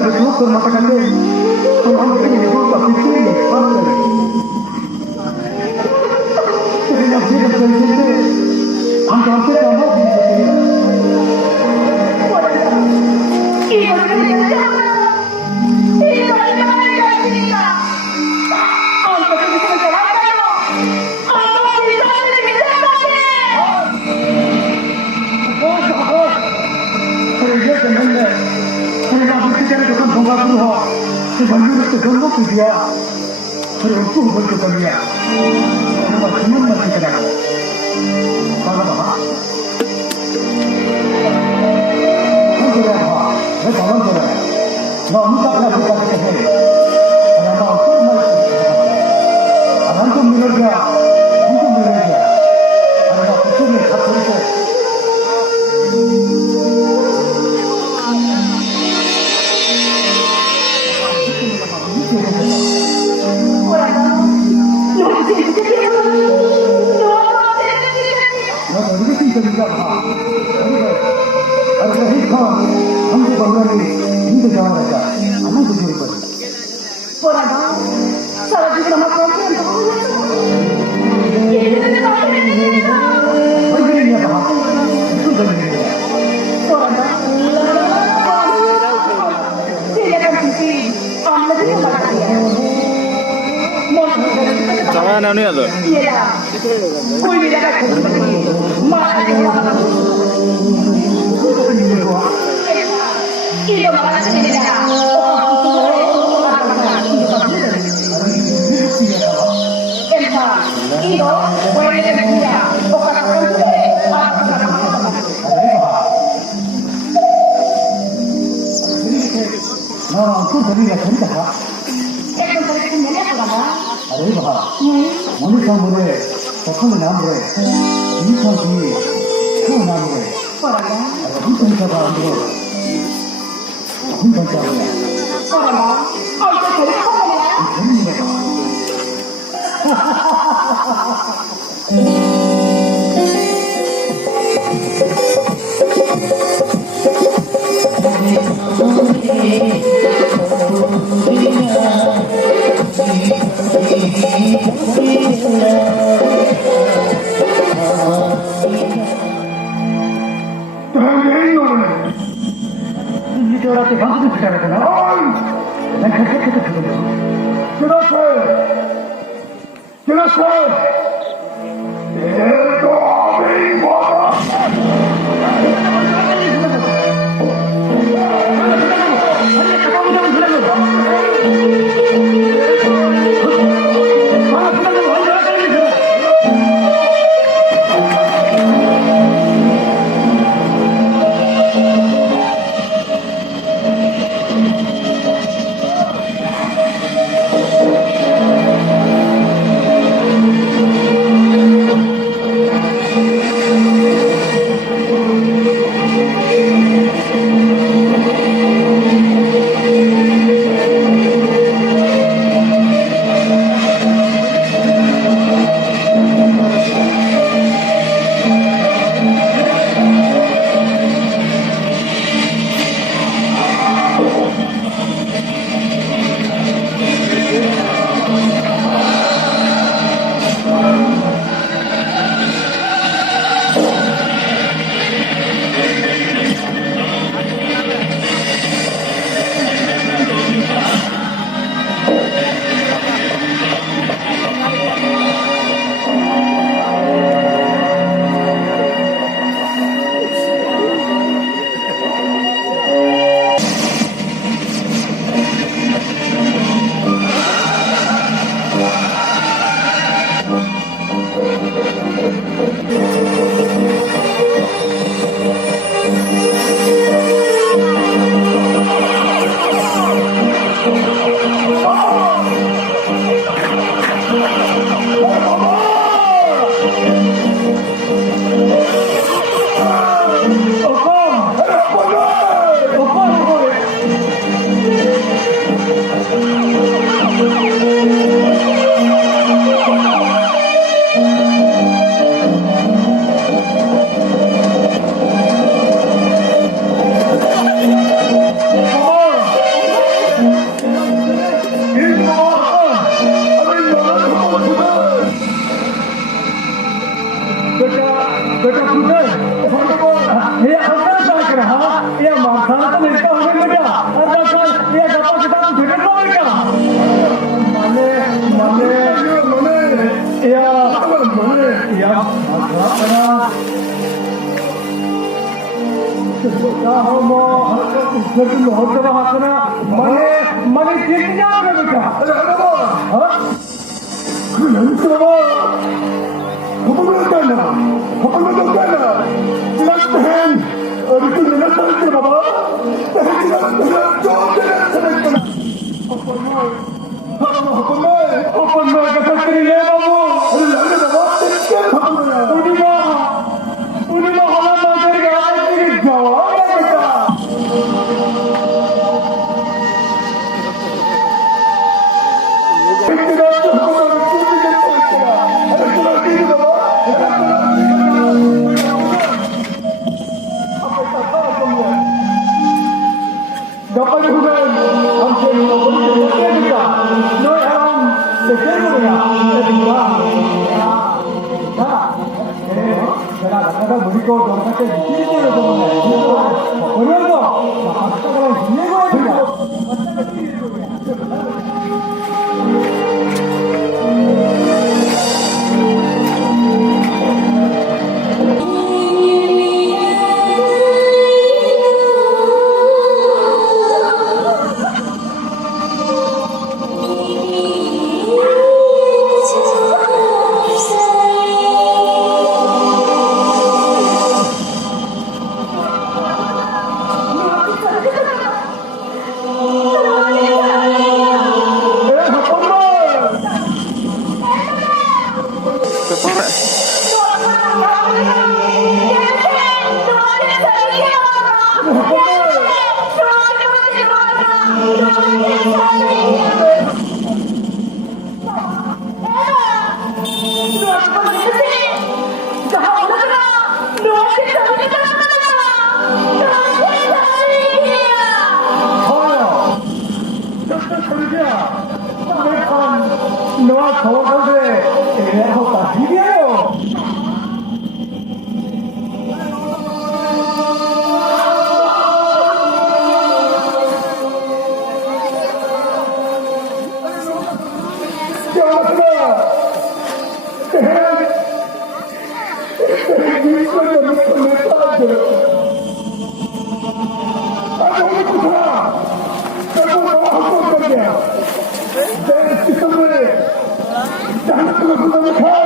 betul rumah tangga ini. Tuhan beri itu tapi ini apa? Jadi nanti kita ini angkat kamu di sini. Sebanyak itu ganggu dia, teruntuk berkesan dia. Nama teman masih kena. Kalau apa? Mungkin apa? Betul betul. Nah, muka nak buka sekali. Nama aku masih. Antum minerja, antum minerja. Ada apa ni? Apa itu? Jangan anu ya lo. अरे बाबा मनुष्य बोले प्रथम नाम बोले निशान की क्यों नाम बोले हम तुम सब आंदो हम बचा बोले और तो तेरे को 저기 어쩌다 갔구나. 많이 뒤지냐 그러니까. 그 연습아. 그분을 깐나. 그분을 깐나. 지난 어디 또 내가 살지 봐봐. 내가 좋은 데를 헛번말 가사들이 내봐보. 우리가 하나만 되게 알지를 좋아하겠다. 너까지 후배는 함께 너를 깨니까 너의 사람 내 깨물이야. 그러니까 내가 나가다 무리고 너한테 미치는 대로 보면 그래도 아까랑 지내고 해야 너와 정확한데 내가 다 비벼요. 내